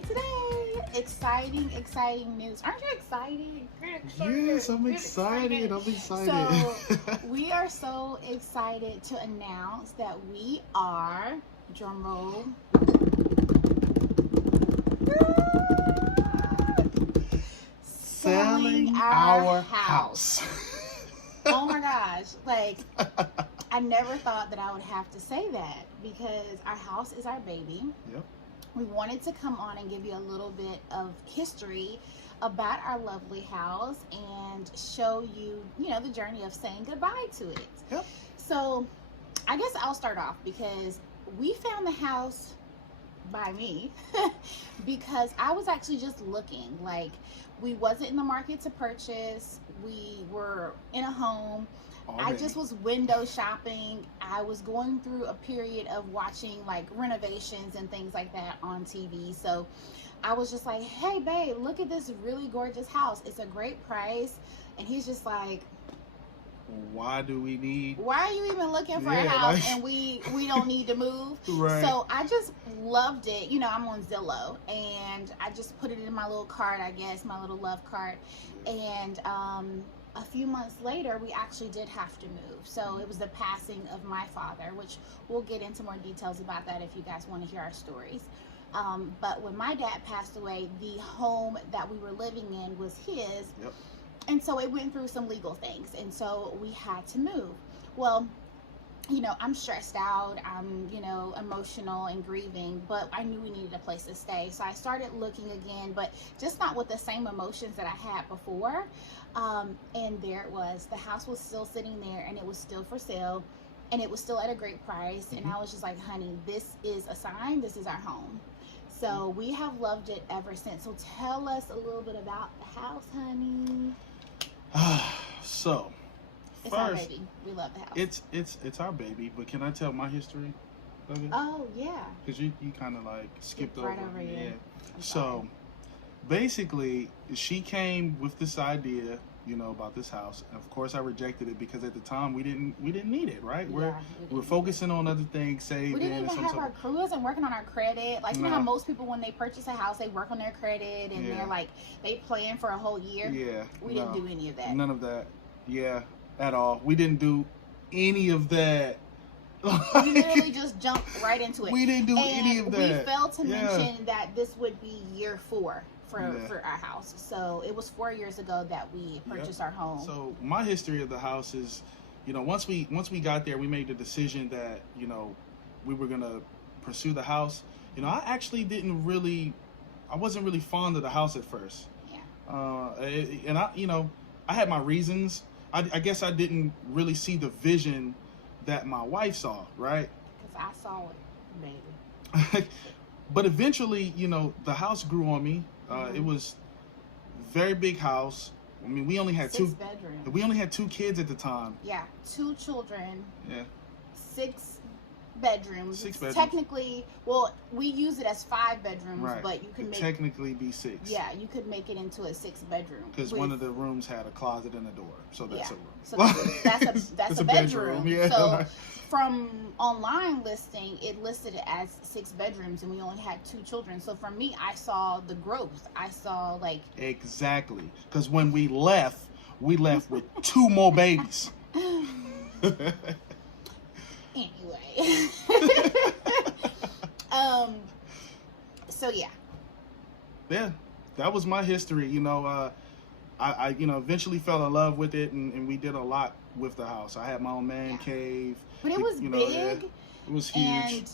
today. Exciting news. Aren't you excited? Yes, I'm excited. So we are so excited to announce that we are, drum roll, selling our house. Oh my gosh, like I never thought that I would have to say that because our house is our baby. Yep. We wanted to come on and give you a little bit of history about our lovely house and show you, the journey of saying goodbye to it. Yep. So I guess I'll start off because we found the house by me because I was actually just looking. Like, we wasn't in the market to purchase. We were in a home. I just was window shopping. I was going through a period of watching like renovations and things like that on TV. So I was just like, hey babe, look at this really gorgeous house. It's a great price. And he's just like, why are you even looking for a house and we don't need to move? Right. So I just loved it. I'm on Zillow and I just put it in my little cart, I guess, my little love cart. And a few months later, we actually did have to move. So it was the passing of my father, which we'll get into more details about that if you guys want to hear our stories. But when my dad passed away, the home that we were living in was his. Yep. And so it went through some legal things. And so we had to move. Well, I'm stressed out. I'm, emotional and grieving, but I knew we needed a place to stay. So I started looking again, but just not with the same emotions that I had before. And there it was. The house was still sitting there and it was still for sale and it was still at a great price. Mm-hmm. And I was just like, honey, this is a sign. This is our home. So we have loved it ever since. So tell us a little bit about the house, honey. So it's our baby. We love the house. It's our baby, but can I tell my history of it? Oh yeah. Because you kind of like skipped right over. Yeah. So basically, she came with this idea, about this house. And of course, I rejected it because at the time we didn't need it, right? We're focusing on other things, saving. We didn't even have our crew and working on our credit. Like, you know how most people, when they purchase a house, they work on their credit and they're like, they plan for a whole year. Yeah. We didn't do any of that. None of that. Yeah, at all. We didn't do any of that. We literally just jumped right into it. We didn't do any of that. We failed to mention that this would be year 4 for our house. So it was 4 years ago that we purchased our home. So my history of the house is, once we got there, we made the decision that, we were gonna pursue the house. I actually I wasn't really fond of the house at first. Yeah. And I had my reasons. I guess I didn't really see the vision that my wife saw, right? Because I saw it, baby. But eventually, the house grew on me. It was a very big house. I mean, we only had 6 bedrooms. We only had 2 kids at the time. Yeah, 2 children. Yeah. 6 bedrooms. 6 bedrooms. Technically, well, we use it as 5 bedrooms, right. But you can technically be 6. Yeah, you could make it into a 6 bedroom. Because one of the rooms had a closet and a door, so that's a room. So that's a bedroom. Yeah. So from online listing, it listed it as 6 bedrooms, and we only had 2 children. So for me, I saw the growth. I saw like exactly, because when we left with 2 more babies. Anyway. So yeah, that was my history. I eventually fell in love with it, and we did a lot with the house. I had my own man cave, but it was big. It was huge. And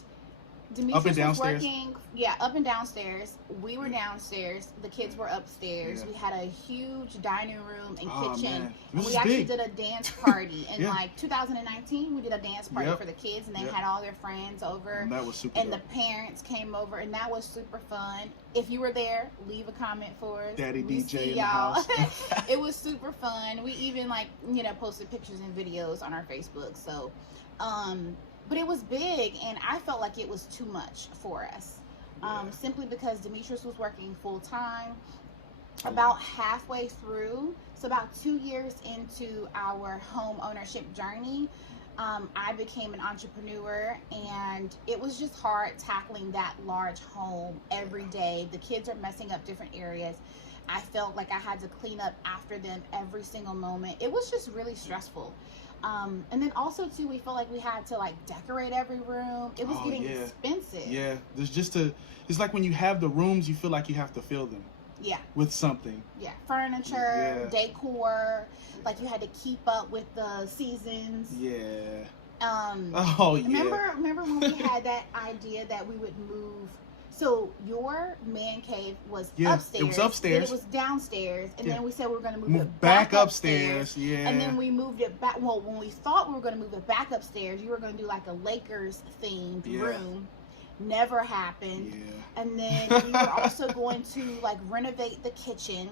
Demetrius up and downstairs. was working, up and downstairs. We were downstairs. The kids were upstairs. Yeah. We had a huge dining room and kitchen. And we actually did a dance party in like 2019. We did a dance party for the kids, and they had all their friends over. And that was super. And the parents came over, and that was super fun. If you were there, leave a comment for us. Daddy we DJ in y'all. the house. It was super fun. We even posted pictures and videos on our Facebook. So, but it was big, and I felt like it was too much for us. Simply because Demetrius was working full time. About halfway through, so about 2 years into our home ownership journey, I became an entrepreneur, and it was just hard tackling that large home every day. The kids are messing up different areas. I felt like I had to clean up after them every single moment. It was just really stressful. And then also too, we felt like we had to like decorate every room. It was getting expensive. Yeah, there's just it's like when you have the rooms, you feel like you have to fill them. Yeah. With something. Yeah, furniture, decor. Like you had to keep up with the seasons. Yeah. Oh yeah. Remember when we had that idea that we would move? So your man cave was upstairs. It was upstairs. Then it was downstairs, and then we said we were going to move it back upstairs. Yeah. And then we moved it back. Well, when we thought we were going to move it back upstairs, you were going to do like a Lakers themed room. Never happened. Yeah. And then we were also going to like renovate the kitchen.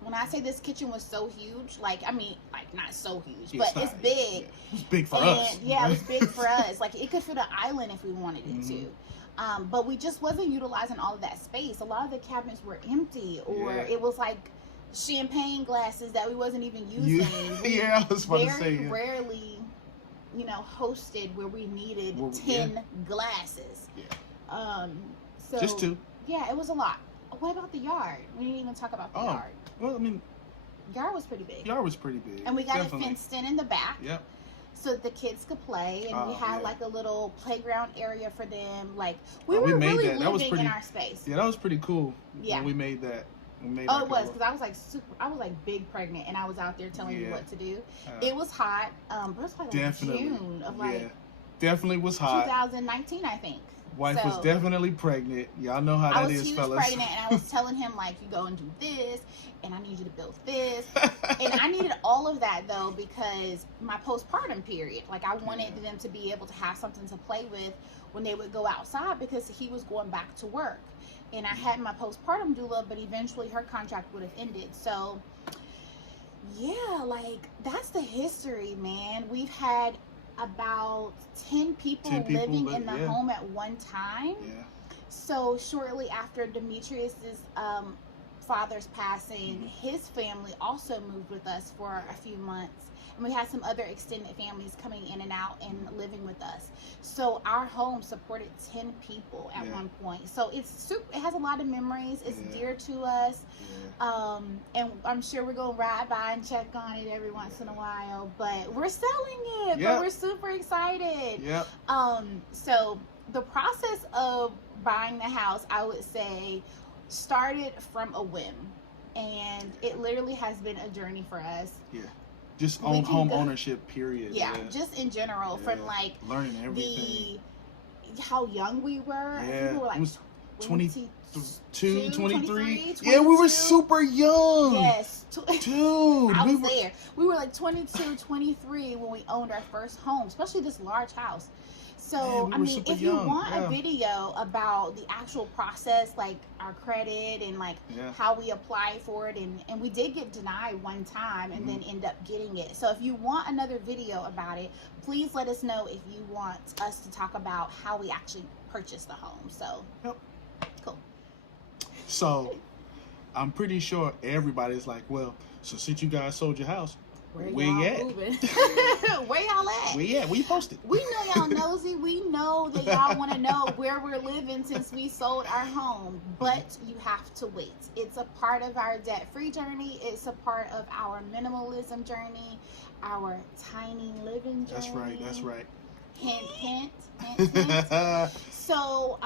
When I say this kitchen was so huge, like I mean, like not so huge, but it's big. It's big for us. Yeah, it was big for us. Like it could fit an island if we wanted it to. But we just wasn't utilizing all of that space. A lot of the cabinets were empty, or it was like champagne glasses that we wasn't even using. I was about to say. Very rarely, hosted where we needed 10 glasses. Yeah. So just 2. Yeah, it was a lot. What about the yard? We didn't even talk about the yard. Well, I mean, yard was pretty big. Yard was pretty big. And we got it fenced in the back. Yep. So the kids could play, and we had like a little playground area for them. Like we were made really that. That was living in our space. Yeah, that was pretty cool. Yeah, when we made that. It was because I was like I was like big pregnant, and I was out there telling you what to do. It was hot. But it was like June of like definitely was hot. 2019, I think. Wife was definitely pregnant. Y'all know how that is, fellas. I was pregnant, and I was telling him like, you go and do this, and I need you to build this, and I needed all of that though because my postpartum period. Like I wanted them to be able to have something to play with when they would go outside because he was going back to work, and I had my postpartum doula, but eventually her contract would have ended. So yeah, like that's the history, man. We've had about 10 people living in the home at one time. Yeah. So shortly after Demetrius's father's passing, his family also moved with us for a few months, and we had some other extended families coming in and out and living with us. So our home supported 10 people at one point. So it's it has a lot of memories. It's dear to us. And I'm sure we're gonna ride by and check on it every once in a while, but we're selling it. But we're super excited. So the process of buying the house, I would say, started from a whim, and it literally has been a journey for us. Just home ownership period. Just in general, from like learning everything, how young we were. I think we were like 22, 23. Yeah, we were super young. Yes. Dude. I was there. We were like 22, 23 when we owned our first home, especially this large house. So, I mean, if you want a video about the actual process, like our credit and like how we apply for it, and we did get denied one time and then end up getting it. So if you want another video about it, please let us know if you want us to talk about how we actually purchased the home. So, cool. So, I'm pretty sure everybody's like, well, so since you guys sold your house, where y'all at? Where y'all at? Where at? Where you posted? We know y'all nosy. We know that y'all want to know where we're living since we sold our home. But you have to wait. It's a part of our debt-free journey. It's a part of our minimalism journey, our tiny living journey. That's right. Hint, hint, hint, hint. So,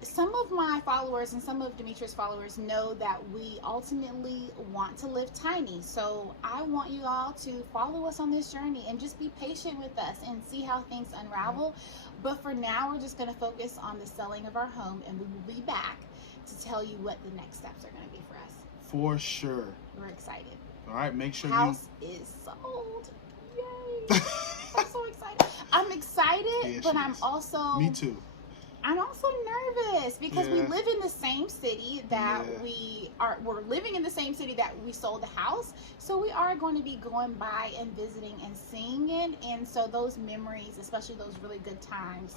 some of my followers and some of Demetrius' followers know that we ultimately want to live tiny. So, I want you all to follow us on this journey and just be patient with us and see how things unravel. But for now, we're just going to focus on the selling of our home, and we will be back to tell you what the next steps are going to be for us. For sure. We're excited. All right, make sure House is sold. Yay. I'm so excited. I'm excited, but I'm also... Me too. I'm also nervous because we live in the same city that we're living in the same city that we sold the house. So we are going to be going by and visiting and seeing it. And so those memories, especially those really good times.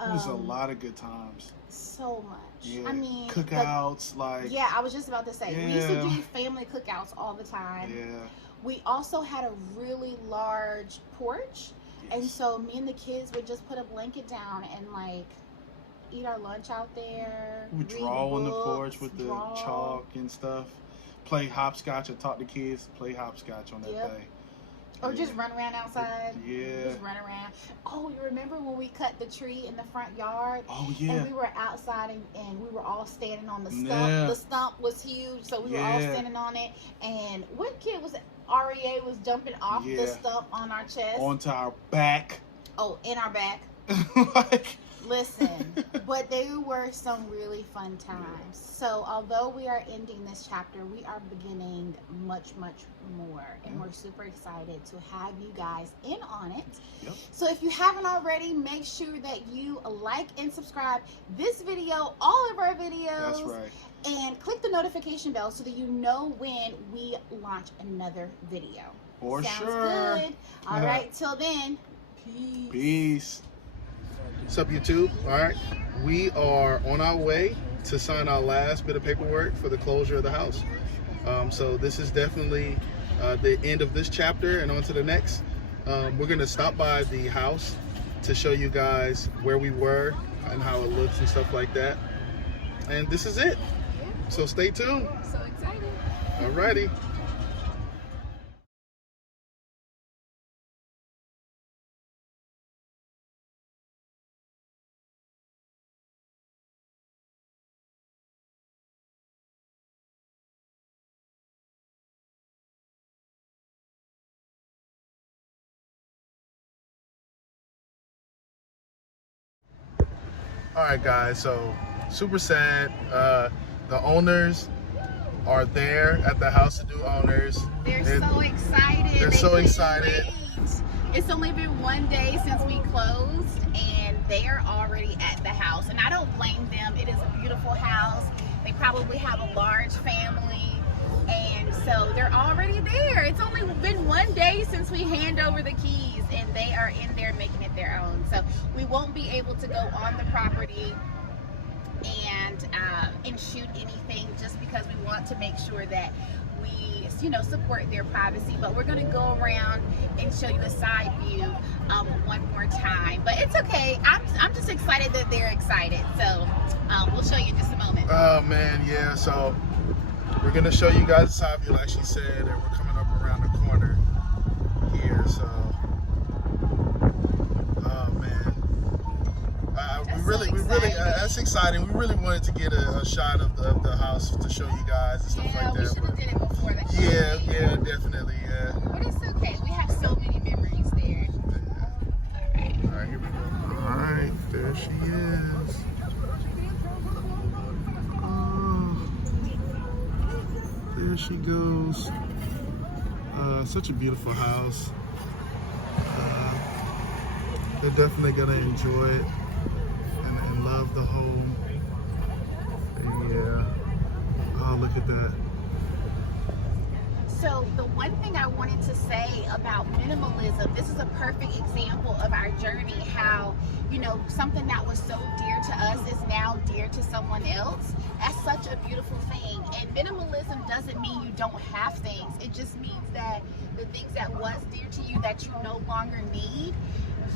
It was a lot of good times. So much. Yeah. I mean, cookouts, yeah, I was just about to say, we used to do family cookouts all the time. Yeah. We also had a really large porch. And so me and the kids would just put a blanket down and like eat our lunch out there. We draw on the porch with the chalk and stuff. Play hopscotch and talk to kids. Play hopscotch on that day. Or just run around outside. Yeah. Just run around. Oh, you remember when we cut the tree in the front yard? Oh, yeah. And we were outside and we were all standing on the stump. Yeah. The stump was huge, so we were all standing on it. And what kid was it? REA was jumping off the stump on our chest. Onto our back. Oh, in our back. Like, listen, but they were some really fun times. So although we are ending this chapter, we are beginning much more, and we're super excited to have you guys in on it. So if you haven't already, make sure that you like and subscribe this video, all of our videos. That's right. And click the notification bell so that you know when we launch another video. For Sounds sure. good. All right, till then, peace. What's up, YouTube? All right, we are on our way to sign our last bit of paperwork for the closure of the house. So this is definitely the end of this chapter and on to the next. We're gonna stop by the house to show you guys where we were and how it looks and stuff like that. And this is it. So stay tuned. So excited. All righty. All right, guys, so super sad. The owners are there at the House of New Owners. They're so excited. They're so excited. It's only been one day since we closed, and they're already at the house. And I don't blame them. It is a beautiful house. They probably have a large family, and so they're already there. It's only been one day since we hand over the keys, and they are in there making it their own. So we won't be able to go on the property and shoot anything, just because we want to make sure that we, you know, support their privacy. But we're going to go around and show you a side view one more time. But it's okay. I'm just excited that they're excited. So we'll show you in just a moment. Oh man, yeah. So we're gonna show you guys the side view, like she said, and we're coming up around the corner here. So, oh man, we really, that's exciting. We really wanted to get a shot of the house to show you guys and stuff like that. We should have did it before the yeah, definitely, yeah. But it's okay. We have so many memories there. All right, here we go. All right, there she is. There she goes. Such a beautiful house. They're definitely gonna enjoy it and love the home. And yeah. Oh, look at that. So the one thing I wanted to say about minimalism, this is a perfect example of our journey, how, you know, something that was so dear to us is now dear to someone else. That's such a beautiful thing. And minimalism doesn't mean you don't have things. It just means that the things that was dear to you that you no longer need,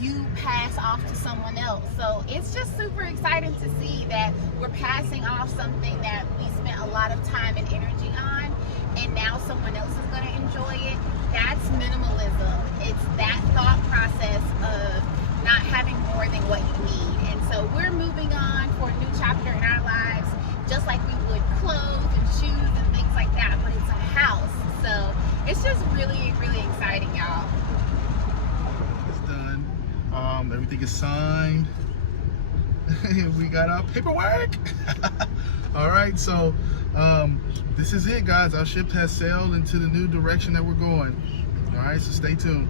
you pass off to someone else. So it's just super exciting to see that we're passing off something that we spent a lot of time and energy on, and now someone else is going to enjoy it. That's minimalism. It's that thought process of not having more than what you need. And so we're moving on for a new chapter in our lives, just like we would clothes and shoes and things like that, but it's a house. So it's just really, really exciting, y'all. It's done. Everything is signed. We got our paperwork. All right, so this is it, guys. Our ship has sailed into the new direction that we're going. All right, so stay tuned.